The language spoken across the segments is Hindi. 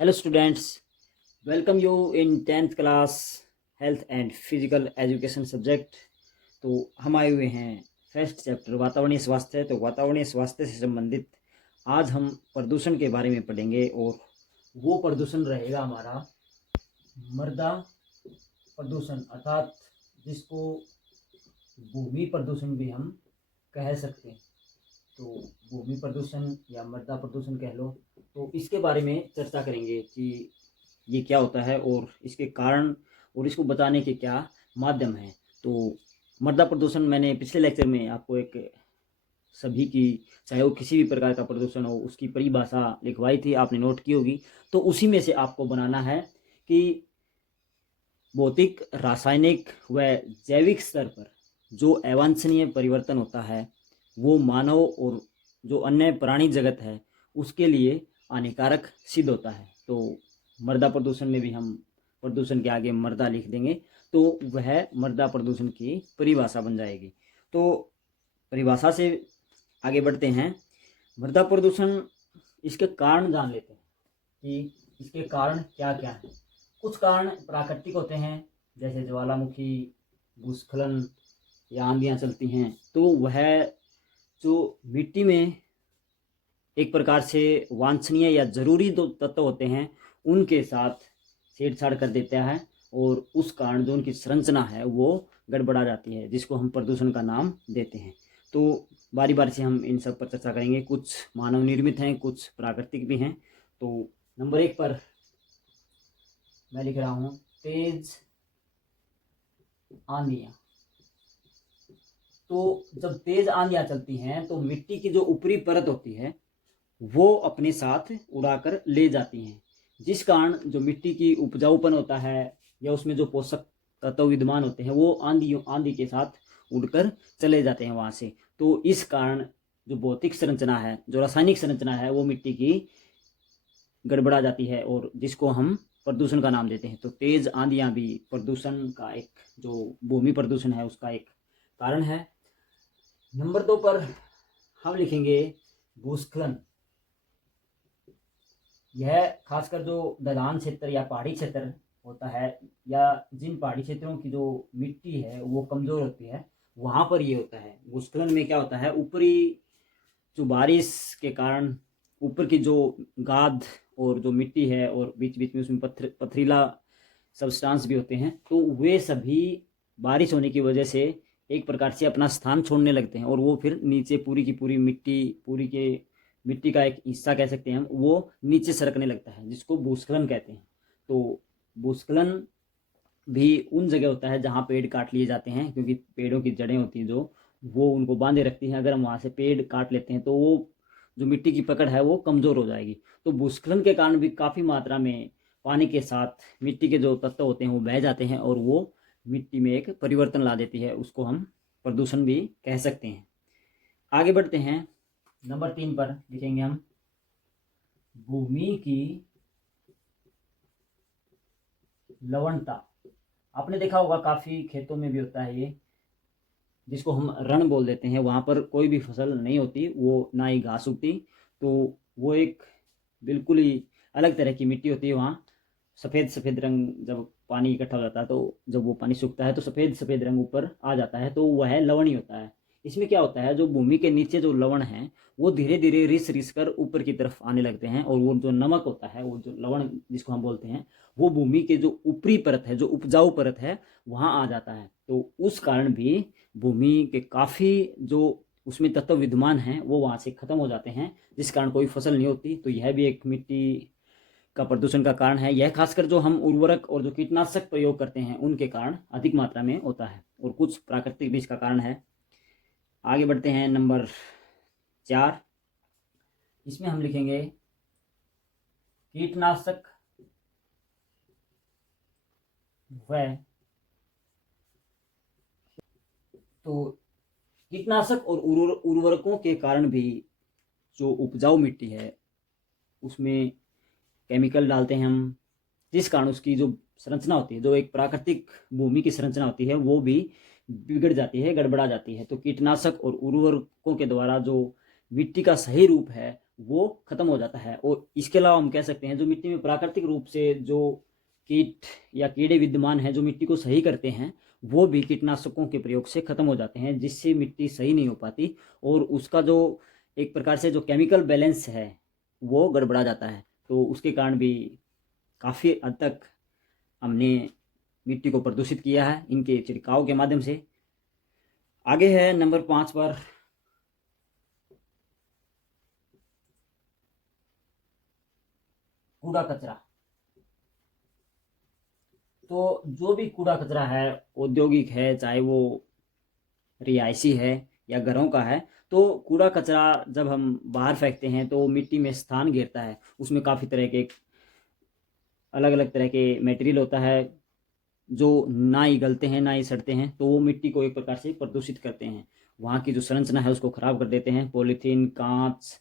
Hello students, welcome you in 10th class health and physical education subject। तो हम आए हुए हैं फर्स्ट चैप्टर वातावरणीय स्वास्थ्य। तो वातावरणीय स्वास्थ्य से संबंधित आज हम प्रदूषण के बारे में पढ़ेंगे और वो प्रदूषण रहेगा हमारा मृदा प्रदूषण, अर्थात जिसको भूमि प्रदूषण भी हम कह सकते हैं। तो भूमि प्रदूषण या मृदा प्रदूषण कह लो, तो इसके बारे में चर्चा करेंगे कि ये क्या होता है और इसके कारण और इसको बचाने के क्या माध्यम हैं। तो मृदा प्रदूषण मैंने पिछले लेक्चर में आपको एक सभी की, चाहे वो किसी भी प्रकार का प्रदूषण हो, उसकी परिभाषा लिखवाई थी, आपने नोट की होगी। तो उसी में से आपको बनाना है कि भौतिक, रासायनिक व जैविक स्तर पर जो अवांछनीय परिवर्तन होता है वो मानव और जो अन्य प्राणी जगत है उसके लिए हानिकारक सिद्ध होता है। तो मृदा प्रदूषण में भी हम प्रदूषण के आगे मृदा लिख देंगे तो वह मृदा प्रदूषण की परिभाषा बन जाएगी। तो परिभाषा से आगे बढ़ते हैं। मृदा प्रदूषण, इसके कारण जान लेते हैं कि इसके कारण क्या क्या हैं। कुछ कारण प्राकृतिक होते हैं, जैसे ज्वालामुखी, भूस्खलन या आंधियाँ चलती हैं। तो वह जो मिट्टी में एक प्रकार से वांछनीय या जरूरी जो तत्व होते हैं उनके साथ छेड़छाड़ कर देता है और उस कारण जो उनकी संरचना है वो गड़बड़ा जाती है, जिसको हम प्रदूषण का नाम देते हैं। तो बारी बारी से हम इन सब पर चर्चा करेंगे। कुछ मानव निर्मित हैं, कुछ प्राकृतिक भी हैं। तो नंबर 1 पर मैं लिख रहा हूँ तेज आंधियाँ। तो जब तेज आंधियाँ चलती हैं तो मिट्टी की जो ऊपरी परत होती है वो अपने साथ उड़ाकर ले जाती हैं, जिस कारण जो मिट्टी की उपजाऊपन होता है या उसमें जो पोषक तत्व विद्यमान होते हैं वो आंधी के साथ उड़कर चले जाते हैं वहाँ से। तो इस कारण जो भौतिक संरचना है, जो रासायनिक संरचना है, वो मिट्टी की गड़बड़ा जाती है और जिसको हम प्रदूषण का नाम देते हैं। तो तेज आंधियाँ भी प्रदूषण का एक, जो भूमि प्रदूषण है उसका एक कारण है। नंबर 2 पर हम लिखेंगे भूस्खलन। यह खासकर जो ढलान क्षेत्र या पहाड़ी क्षेत्र होता है, या जिन पहाड़ी क्षेत्रों की जो मिट्टी है वो कमज़ोर होती है, वहाँ पर ये होता है। भूस्खलन में क्या होता है, ऊपरी जो बारिश के कारण ऊपर की जो गाद और जो मिट्टी है और बीच बीच में उसमें पथरीला सब्सटेंस भी होते हैं, तो वे सभी बारिश होने की वजह से एक प्रकार से अपना स्थान छोड़ने लगते हैं और वो फिर नीचे पूरी की पूरी मिट्टी का एक हिस्सा कह सकते हैं हम, वो नीचे सरकने लगता है, जिसको भूस्खलन कहते हैं। तो भूस्खलन भी उन जगह होता है जहाँ पेड़ काट लिए जाते हैं, क्योंकि पेड़ों की जड़ें होती हैं जो वो उनको बांधे रखती हैं। अगर हम वहाँ से पेड़ काट लेते हैं तो वो जो मिट्टी की पकड़ है वो कमज़ोर हो जाएगी। तो भूस्खलन के कारण भी काफ़ी मात्रा में पानी के साथ मिट्टी के जो तत्व होते हैं वो बह जाते हैं और वो मिट्टी में एक परिवर्तन ला देती है, उसको हम प्रदूषण भी कह सकते हैं। आगे बढ़ते हैं। नंबर 3 पर लिखेंगे हम भूमि की लवणता। आपने देखा होगा काफ़ी खेतों में भी होता है ये, जिसको हम रण बोल देते हैं। वहाँ पर कोई भी फसल नहीं होती, वो ना ही घास उगती। तो वो एक बिल्कुल ही अलग तरह की मिट्टी होती है। वहाँ सफ़ेद सफ़ेद रंग, जब पानी इकट्ठा हो जाता है तो जब वो पानी सूखता है तो सफ़ेद सफ़ेद रंग ऊपर आ जाता है, तो वह लवण ही होता है। इसमें क्या होता है, जो भूमि के नीचे जो लवण हैं वो धीरे धीरे रिस रिस कर ऊपर की तरफ आने लगते हैं और वो जो नमक होता है, वो जो लवण जिसको हम बोलते हैं, वो भूमि के जो ऊपरी परत है, जो उपजाऊ परत है, वहाँ आ जाता है। तो उस कारण भी भूमि के काफ़ी जो उसमें तत्व विद्यमान हैं वो वहाँ से ख़त्म हो जाते हैं, जिस कारण कोई फसल नहीं होती। तो यह भी एक मिट्टी का प्रदूषण का कारण है। यह खासकर जो हम उर्वरक और जो कीटनाशक प्रयोग करते हैं उनके कारण अधिक मात्रा में होता है, और कुछ प्राकृतिक भी इसका कारण है। आगे बढ़ते हैं। नंबर 4, इसमें हम लिखेंगे कीटनाशक व तो कीटनाशक और उर्वरकों के कारण भी जो उपजाऊ मिट्टी है उसमें केमिकल डालते हैं हम, जिस कारण उसकी जो संरचना होती है, जो एक प्राकृतिक भूमि की संरचना होती है, वो भी बिगड़ जाती है, गड़बड़ा जाती है। तो कीटनाशक और उर्वरकों के द्वारा जो मिट्टी का सही रूप है वो खत्म हो जाता है। और इसके अलावा हम कह सकते हैं जो मिट्टी में प्राकृतिक रूप से जो कीट या कीड़े विद्यमान हैं जो मिट्टी को सही करते हैं, वो भी कीटनाशकों के प्रयोग से खत्म हो जाते हैं, जिससे मिट्टी सही नहीं हो पाती और उसका जो एक प्रकार से जो केमिकल बैलेंस है वो गड़बड़ा जाता है। तो उसके कारण भी काफ़ी हद तक हमने मिट्टी को प्रदूषित किया है इनके छिड़काव के माध्यम से। आगे है नंबर 5 पर कूड़ा कचरा। तो जो भी कूड़ा कचरा है, औद्योगिक है चाहे वो रिहायशी है या घरों का है, तो कूड़ा कचरा जब हम बाहर फेंकते हैं तो मिट्टी में स्थान घेरता है। उसमें काफ़ी तरह के अलग अलग तरह के मटेरियल होता है जो ना ही गलते हैं ना ही सड़ते हैं, तो वो मिट्टी को एक प्रकार से प्रदूषित करते हैं। वहाँ की जो संरचना है उसको खराब कर देते हैं। पॉलीथीन, कांच,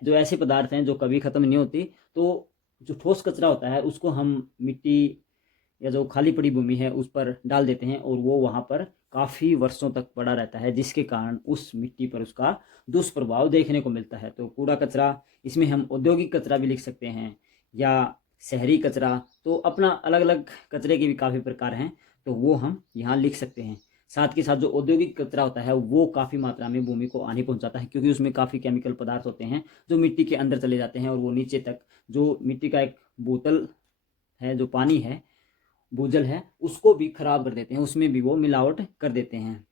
जो ऐसे पदार्थ हैं जो कभी ख़त्म नहीं होती, तो जो ठोस कचरा होता है उसको हम मिट्टी या जो खाली पड़ी भूमि है उस पर डाल देते हैं और वो वहाँ पर काफ़ी वर्षों तक पड़ा रहता है, जिसके कारण उस मिट्टी पर उसका दुष्प्रभाव देखने को मिलता है। तो कूड़ा कचरा, इसमें हम औद्योगिक कचरा भी लिख सकते हैं या शहरी कचरा। तो अपना अलग अलग कचरे के भी काफ़ी प्रकार हैं, तो वो हम यहाँ लिख सकते हैं। साथ के साथ जो औद्योगिक कचरा होता है वो काफ़ी मात्रा में भूमि को हानि पहुंचाता है, क्योंकि उसमें काफ़ी केमिकल पदार्थ होते हैं जो मिट्टी के अंदर चले जाते हैं और वो नीचे तक जो मिट्टी का एक बोतल है, जो पानी है, भूजल है, उसको भी खराब कर देते हैं, उसमें भी वो मिलावट कर देते हैं।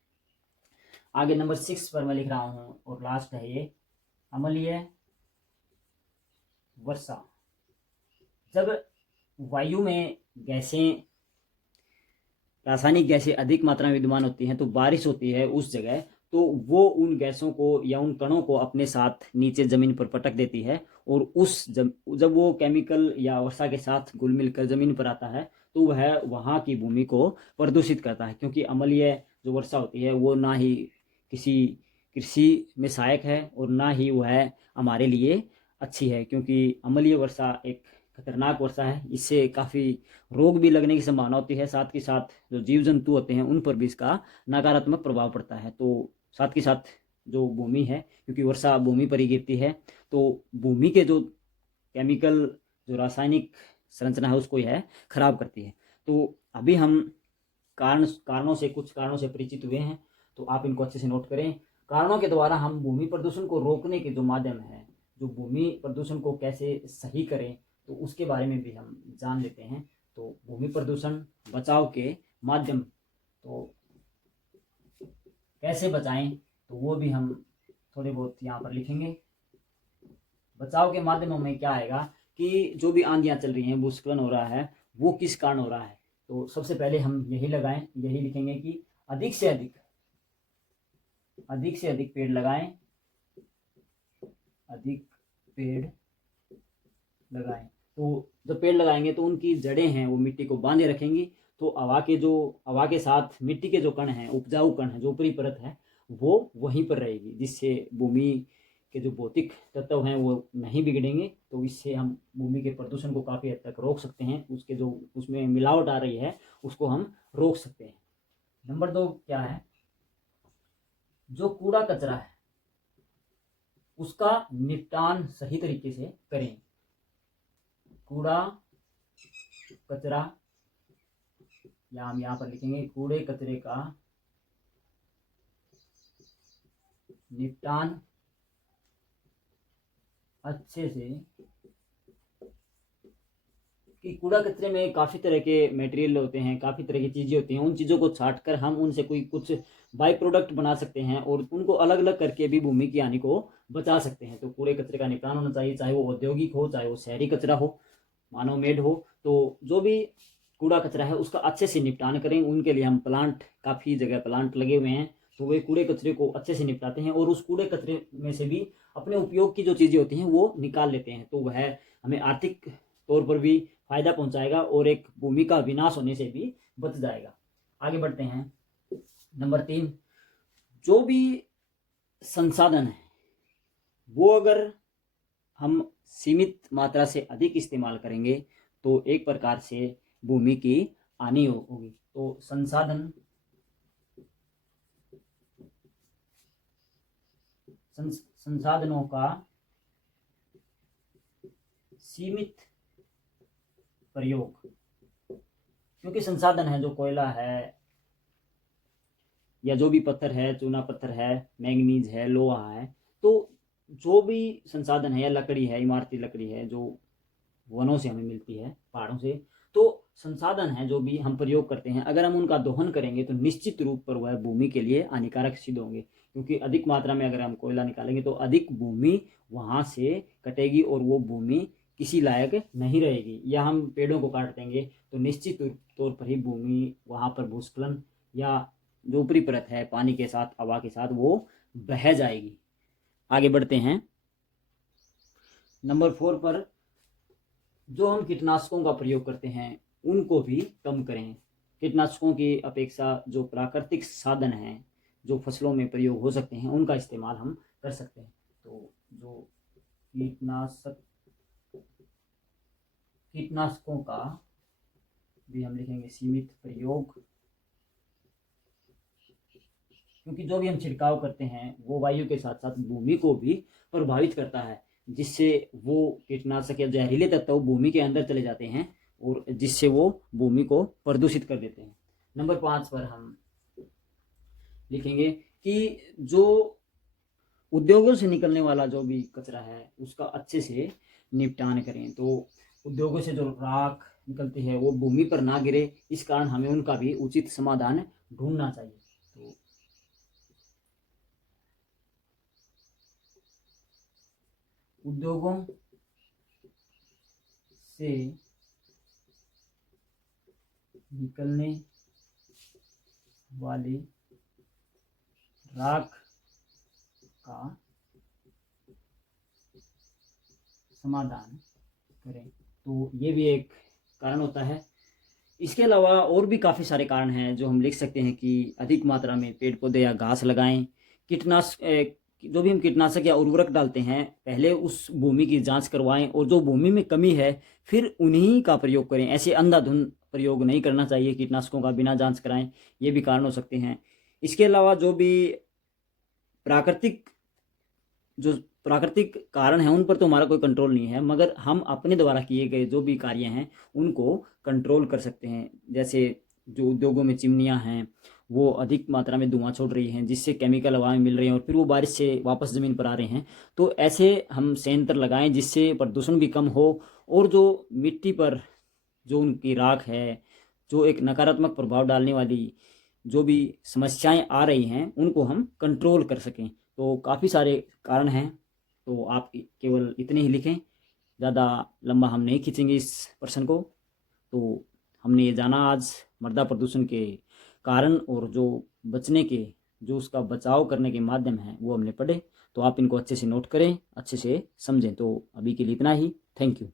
आगे नंबर 6 पर मैं लिख रहा हूँ और लास्ट है ये अम्लीय वर्षा। जब वायु में गैसें, रासायनिक गैसें अधिक मात्रा में विद्यमान होती हैं तो बारिश होती है उस जगह, तो वो उन गैसों को या उन कणों को अपने साथ नीचे ज़मीन पर पटक देती है और जब वो केमिकल या वर्षा के साथ घुल मिलकर ज़मीन पर आता है तो वह वहाँ की भूमि को प्रदूषित करता है। क्योंकि अम्लीय जो वर्षा होती है वो ना ही किसी कृषि में सहायक है और ना ही वह हमारे लिए अच्छी है, क्योंकि अम्लीय वर्षा एक खतरनाक वर्षा है। इससे काफ़ी रोग भी लगने की संभावना होती है। साथ के साथ जो जीव जंतु होते हैं उन पर भी इसका नकारात्मक प्रभाव पड़ता है। तो साथ के साथ जो भूमि है, क्योंकि वर्षा भूमि पर ही गिरती है, तो भूमि के जो केमिकल, जो रासायनिक संरचना है उसको यह खराब करती है। तो अभी हम कुछ कारणों से परिचित हुए हैं, तो आप इनको अच्छे से नोट करें। कारणों के द्वारा हम भूमि प्रदूषण को रोकने के जो माध्यम है, जो भूमि प्रदूषण को कैसे सही करें, तो उसके बारे में भी हम जान लेते हैं। तो भूमि प्रदूषण बचाव के माध्यम, तो कैसे बचाएं, तो वो भी हम थोड़े बहुत यहाँ पर लिखेंगे। बचाव के माध्यमों में क्या आएगा कि जो भी आंधियाँ चल रही हैं, भूस्खलन हो रहा है, वो किस कारण हो रहा है। तो सबसे पहले हम यही लिखेंगे कि अधिक से अधिक पेड़ लगाएं, अधिक पेड़ लगाएं। तो जब पेड़ लगाएंगे तो उनकी जड़ें हैं वो मिट्टी को बांधे रखेंगी, तो हवा के साथ मिट्टी के जो कण हैं, उपजाऊ कण हैं, जो ऊपरी परत है, वो वहीं पर रहेगी, जिससे भूमि के जो भौतिक तत्व हैं वो नहीं बिगड़ेंगे। तो इससे हम भूमि के प्रदूषण को काफ़ी हद तक रोक सकते हैं। उसके जो उसमें मिलावट आ रही है उसको हम रोक सकते हैं। नंबर 2 क्या है, जो कूड़ा कचरा है उसका निपटान सही तरीके से करें। कूड़ा कचरा, या हम यहाँ पर लिखेंगे कूड़े कचरे का निपटान अच्छे से। कि कूड़ा कचरे में काफ़ी तरह के मटेरियल होते हैं, काफ़ी तरह की चीज़ें होती हैं, उन चीज़ों को छाट कर हम उनसे कोई कुछ बाई प्रोडक्ट बना सकते हैं और उनको अलग अलग करके भी भूमि की हानि को बचा सकते हैं। तो कूड़े कचरे का निपटान होना चाहिए, चाहे वो औद्योगिक हो, चाहे वो शहरी कचरा हो, मानव मेड हो। तो जो भी कूड़ा कचरा है उसका अच्छे से निपटान करें। उनके लिए हम काफ़ी जगह प्लांट लगे हुए हैं, तो वे कूड़े कचरे को अच्छे से निपटाते हैं और उस कूड़े कचरे में से भी अपने उपयोग की जो चीज़ें होती हैं वो निकाल लेते हैं। तो वह हमें आर्थिक तौर पर भी फायदा पहुंचाएगा और एक भूमि का विनाश होने से भी बच जाएगा। आगे बढ़ते हैं। नंबर 3, जो भी संसाधन है वो अगर हम सीमित मात्रा से अधिक इस्तेमाल करेंगे तो एक प्रकार से भूमि की हानि होगी। तो संसाधनों का सीमित प्रयोग, क्योंकि संसाधन है जो कोयला है या जो भी पत्थर है, चूना पत्थर है, मैंगनीज है, लोहा है, तो जो भी संसाधन है या लकड़ी है, इमारती लकड़ी है जो वनों से हमें मिलती है, पहाड़ों से, तो संसाधन है जो भी हम प्रयोग करते हैं, अगर हम उनका दोहन करेंगे तो निश्चित रूप पर वह भूमि के लिए हानिकारक सिद्ध होंगे, क्योंकि अधिक मात्रा में अगर हम कोयला निकालेंगे तो अधिक भूमि वहाँ से कटेगी और वो भूमि किसी लायक नहीं रहेगी। या हम पेड़ों को काट देंगे तो निश्चित तौर पर ही भूमि वहाँ पर भूस्खलन या जो ऊपरी परत है पानी के साथ, हवा के साथ, वो बह जाएगी। आगे बढ़ते हैं। नंबर 4 पर, जो हम कीटनाशकों का प्रयोग करते हैं उनको भी कम करें। कीटनाशकों की अपेक्षा जो प्राकृतिक साधन हैं जो फसलों में प्रयोग हो सकते हैं उनका इस्तेमाल हम कर सकते हैं। तो जो कीटनाशकों का भी हम लिखेंगे सीमित प्रयोग, क्योंकि जो भी हम छिड़काव करते हैं वो वायु के साथ साथ भूमि को भी प्रभावित करता है, जिससे वो कीटनाशक या जहरीले तत्व भूमि के अंदर चले जाते हैं और जिससे वो भूमि को प्रदूषित कर देते हैं। नंबर 5 पर हम लिखेंगे कि जो उद्योगों से निकलने वाला जो भी कचरा है उसका अच्छे से निपटान करें। तो उद्योगों से जो राख निकलती है वो भूमि पर ना गिरे, इस कारण हमें उनका भी उचित समाधान ढूंढना चाहिए। तो उद्योगों से निकलने वाली राख का समाधान करें। तो ये भी एक कारण होता है। इसके अलावा और भी काफ़ी सारे कारण हैं जो हम लिख सकते हैं कि अधिक मात्रा में पेड़ पौधे या घास लगाएं। जो भी हम कीटनाशक या उर्वरक डालते हैं पहले उस भूमि की जांच करवाएं और जो भूमि में कमी है फिर उन्हीं का प्रयोग करें। ऐसे अंधाधुंध प्रयोग नहीं करना चाहिए कीटनाशकों का बिना जांच कराएं, ये भी कारण हो सकते हैं। इसके अलावा जो भी प्राकृतिक कारण हैं उन पर तो हमारा कोई कंट्रोल नहीं है, मगर हम अपने द्वारा किए गए जो भी कार्य हैं उनको कंट्रोल कर सकते हैं। जैसे जो उद्योगों में चिमनियां हैं वो अधिक मात्रा में धुआं छोड़ रही हैं जिससे केमिकल हवा में मिल रहे हैं और फिर वो बारिश से वापस ज़मीन पर आ रहे हैं। तो ऐसे हम संयंत्र लगाएं जिससे प्रदूषण भी कम हो और जो मिट्टी पर जो उनकी राख है, जो एक नकारात्मक प्रभाव डालने वाली जो भी समस्याएं आ रही हैं उनको हम कंट्रोल कर सकें। तो काफ़ी सारे कारण हैं, तो आप केवल इतने ही लिखें, ज़्यादा लंबा हम नहीं खींचेंगे इस प्रश्न को। तो हमने ये जाना आज मृदा प्रदूषण के कारण और जो बचने के, जो उसका बचाव करने के माध्यम हैं वो हमने पढ़े। तो आप इनको अच्छे से नोट करें, अच्छे से समझें। तो अभी के लिए इतना ही। Thank you.